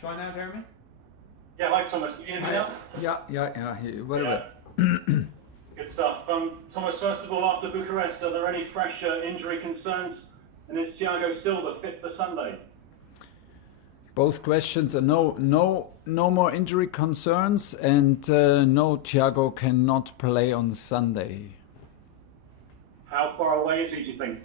Try now, Jeremy? Yeah, hi Thomas, can you hear me now? Yeah. Very well. Good stuff. Thomas, first of all, after Bucharest, are there any fresh injury concerns? And is Thiago Silva fit for Sunday? Both questions are no more injury concerns, and no, Thiago cannot play on Sunday. How far away is he, do you think?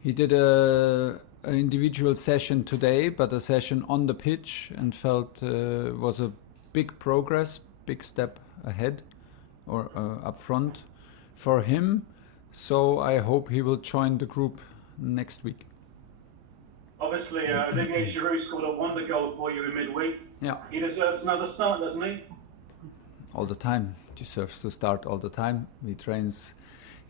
He did an individual session today, but a session on the pitch, and felt was a big progress, big step ahead or up front for him. So I hope he will join the group next week. Obviously, Olivier Giroud scored a wonder goal for you in midweek. Yeah. He deserves another start, doesn't he? All the time. Deserves to start all the time. He trains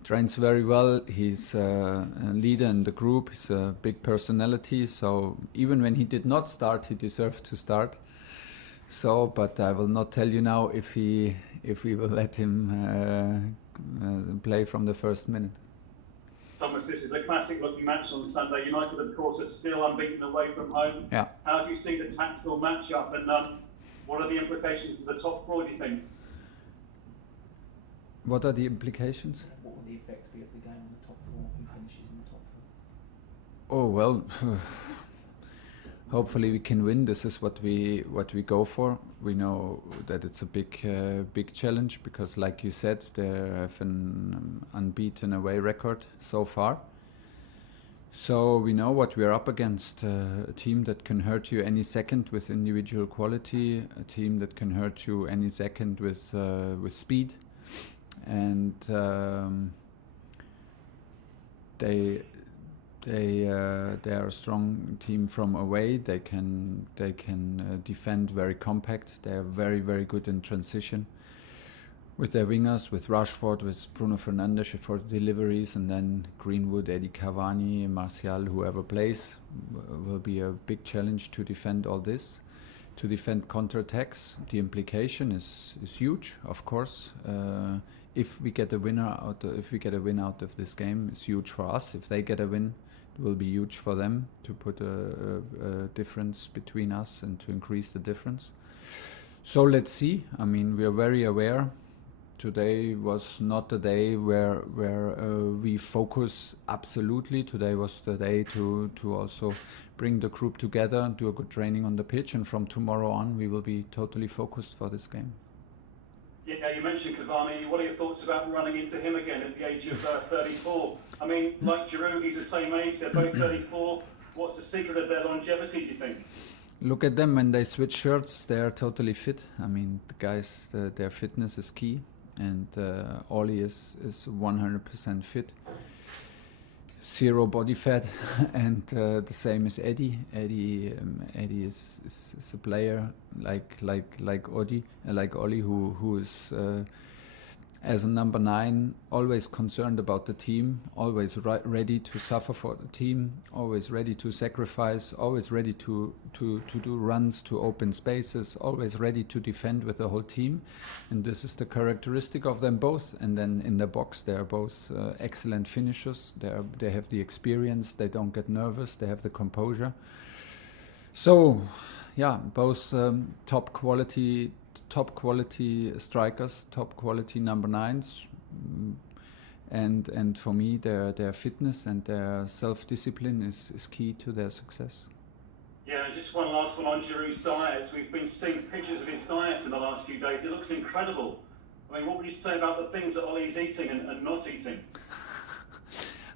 very well. He's a leader in the group. He's a big personality. So even when he did not start, he deserved to start. So, but I will not tell you now if we will let him play from the first minute. Thomas, this is a classic-looking match on Sunday. United, of course, are still unbeaten away from home. Yeah. How do you see the tactical match-up, and what are the implications for the top four, do you think? What are the implications? What will the effect be of the game on the top four? Who finishes in the top four? Oh well, hopefully we can win. This is what we go for. We know that it's a big challenge because, like you said, they have an unbeaten away record so far. So we know what we are up against: a team that can hurt you any second with individual quality, a team that can hurt you any second with speed, and they are a strong team from away. They can defend very compact. They are very good in transition with their wingers, with Rashford, with Bruno Fernandes for deliveries, and then Greenwood, Eddie Cavani, Martial, whoever plays, will be a big challenge to defend all this, to defend counterattacks. The implication is huge, of course. If we get a win out of this game, it's huge for us. If they get a win, it will be huge for them to put a difference between us and to increase the difference. So let's see. I mean, we are very aware. Today was not the day where we focus absolutely. Today was the day to also bring the group together, do a good training on the pitch, and from tomorrow on we will be totally focused for this game. Yeah, you mentioned Cavani. What are your thoughts about running into him again at the age of 34? I mean, like Giroud, he's the same age. They're both 34. What's the secret of their longevity, do you think? Look at them when they switch shirts. They are totally fit. I mean, the guys, their fitness is key, and Oli is 100% fit. Zero body fat, and the same as Eddie. Eddie is a player like Oli, who is as a number 9, always concerned about the team, always ready to suffer for the team, always ready to sacrifice, always ready to do runs to open spaces, always ready to defend with the whole team. And this is the characteristic of them both. And then in the box, they are both excellent finishers. They have the experience, they don't get nervous, they have the composure. So yeah, both top quality strikers, top quality number 9s, and for me their fitness and their self-discipline is key to their success. Yeah, just one last one on Giroud's diet. We've been seeing pictures of his diet in the last few days. It looks incredible. I mean, what would you say about the things that Ollie's eating and not eating?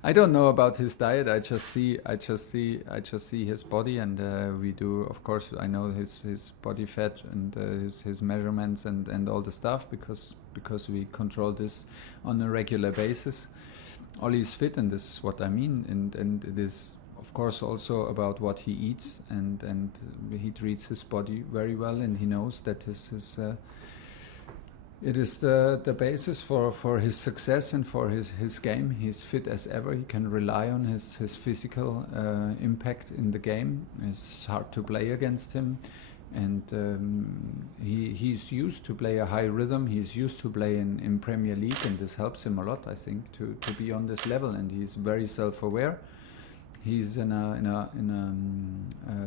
I don't know about his diet. I just see his body, and we do, of course. I know his body fat and his measurements and all the stuff because we control this on a regular basis. Ollie is fit, and this is what I mean. And it is, of course, also about what he eats, and he treats his body very well, and he knows that it is the basis for his success and for his game. He's fit as ever. He can rely on his physical impact in the game. It's hard to play against him, and he's used to play a high rhythm. He's used to play in Premier League, and this helps him a lot, I think, to be on this level. And he's very self-aware. He's in a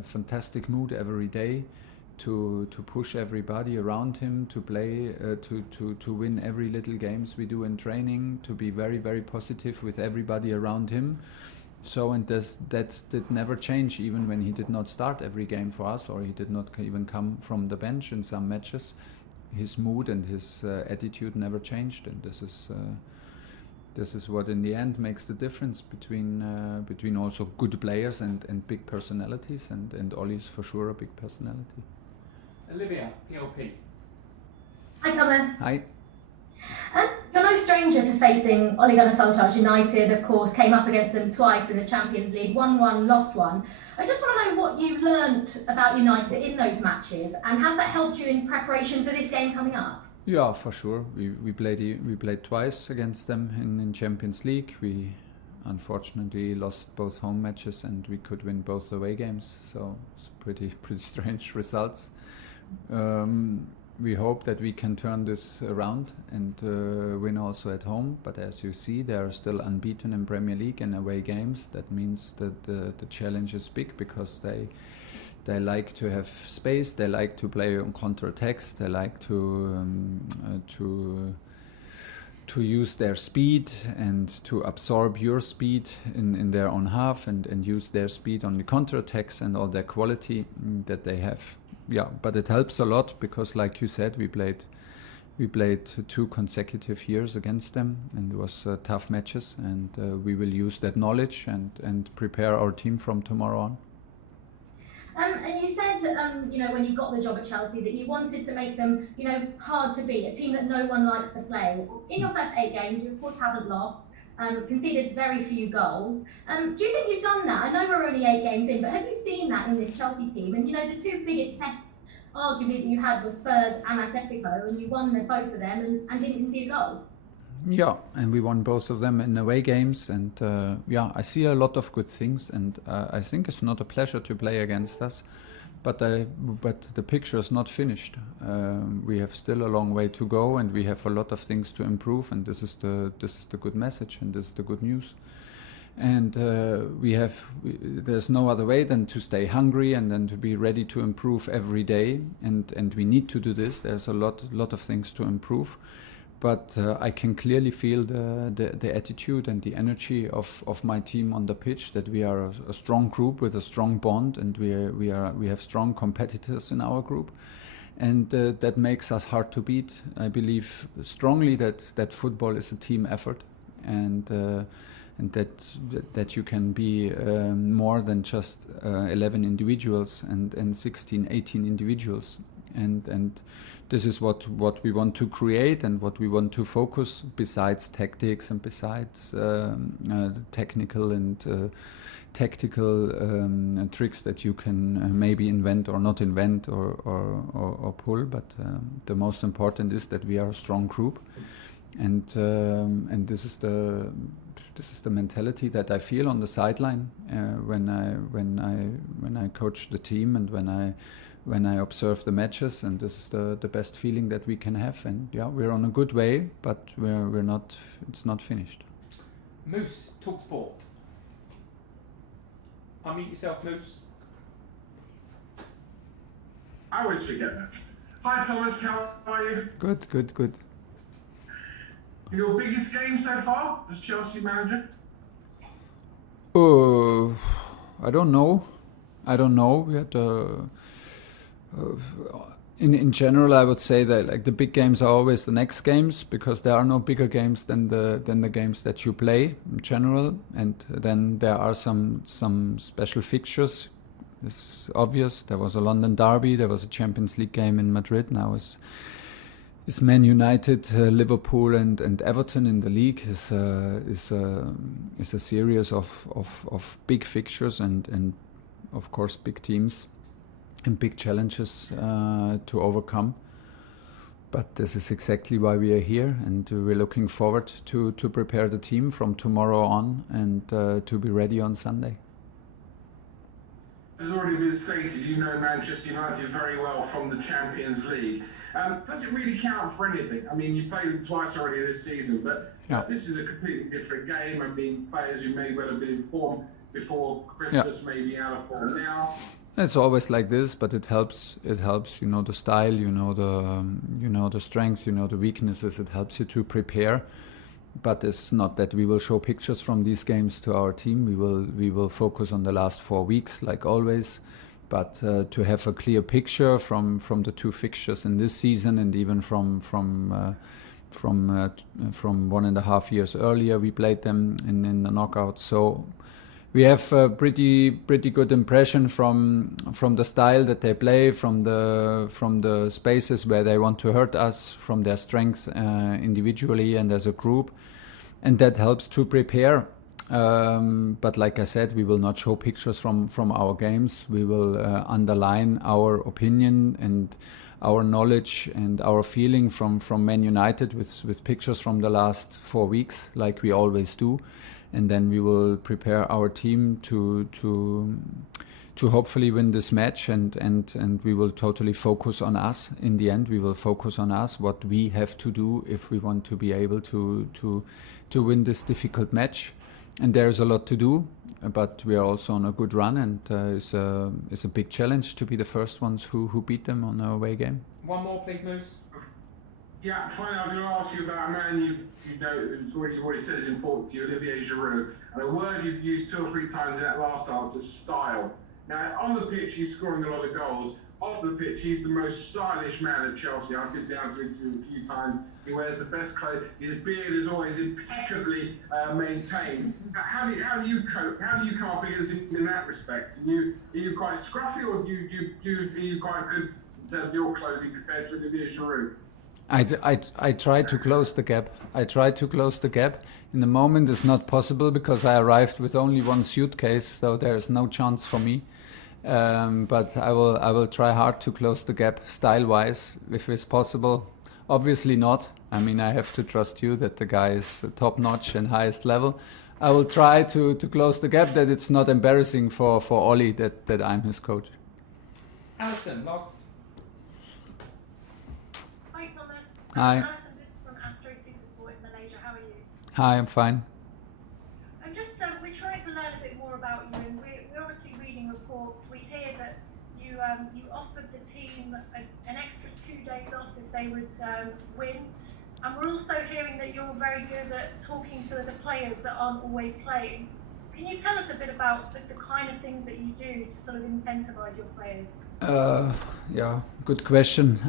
fantastic mood every day to push everybody around him, to play, to win every little games we do in training, to be very, very positive with everybody around him. So, and that did never change, even when he did not start every game for us, or he did not even come from the bench in some matches. His mood and his attitude never changed, and this is what in the end makes the difference between also good players and big personalities, and Ollie's for sure a big personality. Olivia, PLP. Hi Thomas. Hi. You're no stranger to facing Ole Gunnar Solskjaer's United, of course, came up against them twice in the Champions League, won one, lost one. I just want to know what you learnt about United in those matches, and has that helped you in preparation for this game coming up? Yeah, for sure. We played twice against them in Champions League. We unfortunately lost both home matches, and we could win both away games. So it's pretty strange results. We hope that we can turn this around and win also at home. But as you see, they are still unbeaten in Premier League and away games. That means that the challenge is big, because they like to have space. They like to play on counter-attacks. They like to use their speed and to absorb your speed in their own half, and use their speed on the counter-attacks and all their quality that they have. Yeah, but it helps a lot, because like you said, we played 2 consecutive years against them, and it was tough matches, and we will use that knowledge and prepare our team from tomorrow on. And you said, when you got the job at Chelsea, that you wanted to make them, hard to beat, a team that no one likes to play. In your first 8 games, you of course haven't lost, conceded very few goals. Do you think you've done that? I know we're only 8 games in, but have you seen that in this Chelsea team? And the 2 biggest tests, arguably, that you had were Spurs and Atletico, and you won both of them and didn't concede a goal. Yeah, and we won both of them in away games, and I see a lot of good things, and I think it's not a pleasure to play against us, but the picture is not finished. We have still a long way to go, and we have a lot of things to improve, and this is the good message, and this is the good news. And there's no other way than to stay hungry and then to be ready to improve every day, and we need to do this. There's a lot of things to improve. But I can clearly feel the attitude and the energy of my team on the pitch, that we are a strong group with a strong bond, and we have strong competitors in our group, and that makes us hard to beat. I believe strongly that football is a team effort, and that you can be more than just 11 individuals and 16, 18 individuals, and this is what we want to create and what we want to focus, besides tactics and besides technical and tactical tricks that you can maybe invent or not invent or pull. But the most important is that we are a strong group, and this is the mentality that I feel on the sideline when I coach the team and when I observe the matches, and this is the best feeling that we can have. And yeah, we're on a good way, but we're not. It's not finished. Moose, talk sport. Unmute yourself, Moose. I always forget that. Hi Thomas, how are you? Good. Your biggest game so far as Chelsea manager? I don't know. We had in general, I would say that like the big games are always the next games, because there are no bigger games than the games that you play in general, and then there are some special fixtures. It's obvious. There was a London derby. There was a Champions League game in Madrid. Now is Man United, Liverpool, and Everton in the league is a series of big fixtures and of course big teams and big challenges to overcome. But this is exactly why we are here, and we're looking forward to prepare the team from tomorrow on and to be ready on Sunday. This has already been stated, you know Manchester United very well from the Champions League. Does it really count for anything? I mean, you played them twice already this season, but this is a completely different game. I mean, players who may well have been in form before Christmas may be out of form now. It's always like this, but it helps. It helps. You know the style. You know the strengths. You know the weaknesses. It helps you to prepare. But it's not that we will show pictures from these games to our team. We will focus on the last 4 weeks, like always. But to have a clear picture from the 2 fixtures in this season, and even from 1.5 years earlier, we played them in the knockout. So we have a pretty good impression from the style that they play, from the spaces where they want to hurt us, from their strengths individually and as a group, and that helps to prepare. But like I said, we will not show pictures from our games. We will underline our opinion and our knowledge and our feeling from Man United with pictures from the last 4 weeks, like we always do. And then we will prepare our team to hopefully win this match, and we will totally focus on us. In the end, we will focus on us, what we have to do if we want to be able to win this difficult match. And there's a lot to do, but we are also on a good run, and it's a big challenge to be the first ones who beat them on a away game. One more, please, Moose. Yeah, finally, I was going to ask you about a man you've already said is important to you, Olivier Giroud. And a word you've used 2 or 3 times in that last answer, style. Now, on the pitch, he's scoring a lot of goals. Off the pitch, he's the most stylish man at Chelsea. I've been down to him a few times. He wears the best clothes. His beard is always impeccably maintained. How do you cope? How do you come up against him in that respect? Are you quite scruffy, or are you quite good in terms of your clothing compared to Olivier Giroud? I try to close the gap. In the moment, it's not possible because I arrived with only 1 suitcase, so there is no chance for me. But I will try hard to close the gap style-wise, if it's possible. Obviously not. I mean, I have to trust you that the guy is top-notch and highest level. I will try to close the gap, that it's not embarrassing for Ollie that I'm his coach. Alison, last. Hi, Thomas. Hi. Alison from Astro Supersport in Malaysia. How are you? Hi, I'm fine. I'm just, we're trying to learn a bit more about you, and we're obviously reading reports. We hear that you offered the team an extra 2 days off if they would win. And we're also hearing that you're very good at talking to the players that aren't always playing. Can you tell us a bit about the kind of things that you do to sort of incentivize your players? Yeah, good question.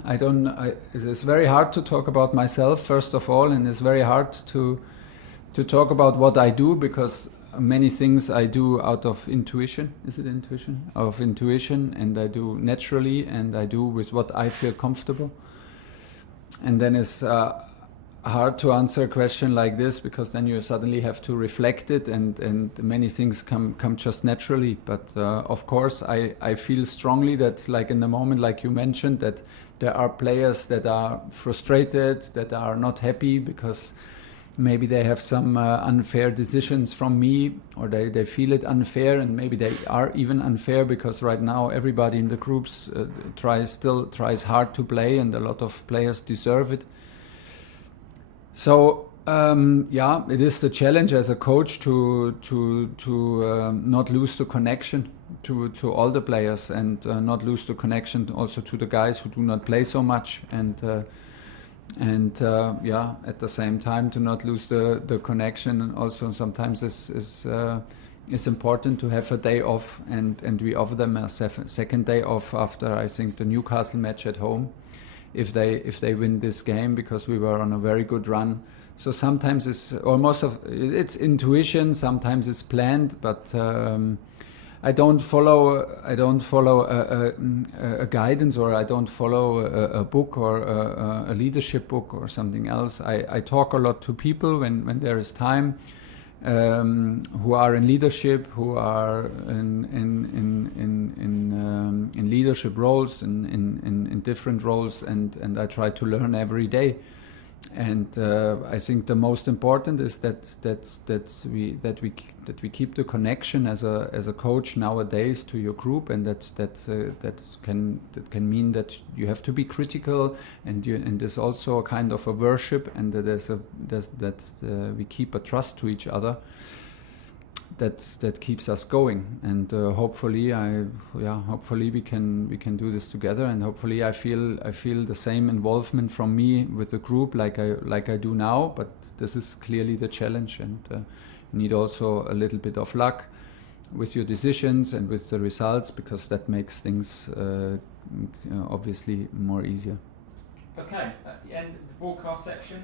It's very hard to talk about myself, first of all, and it's very hard to talk about what I do, because many things I do out of intuition. Is it intuition? Of intuition, and I do naturally, and I do with what I feel comfortable. And then it's hard to answer a question like this, because then you suddenly have to reflect it, and many things come just naturally. But of course, I feel strongly that, like in the moment, like you mentioned, that there are players that are frustrated, that are not happy because maybe they have some unfair decisions from me, or they feel it unfair, and maybe they are even unfair because right now everybody in the groups tries hard to play, and a lot of players deserve it. So yeah, it is the challenge as a coach to not lose the connection to all the players, and not lose the connection also to the guys who do not play so much, and yeah, at the same time to not lose the connection. And also sometimes it's important to have a day off, and we offer them a second day off after, I think, the Newcastle match at home, if they win this game, because we were on a very good run. So sometimes it's intuition, sometimes it's planned, but I don't follow a guidance, or I don't follow a book or a leadership book or something else. I talk a lot to people when there is time, who are in leadership, who are in leadership roles, in different roles, and I try to learn every day. And I think the most important is that we keep the connection as a coach nowadays to your group, and that can mean that you have to be critical, and there's also a kind of a worship, and that we keep a trust to each other. that keeps us going, and hopefully we can do this together, and hopefully I feel the same involvement from me with the group like I do now. But this is clearly the challenge, and you need also a little bit of luck with your decisions and with the results, because that makes things obviously more easier. Okay, that's the end of the broadcast section.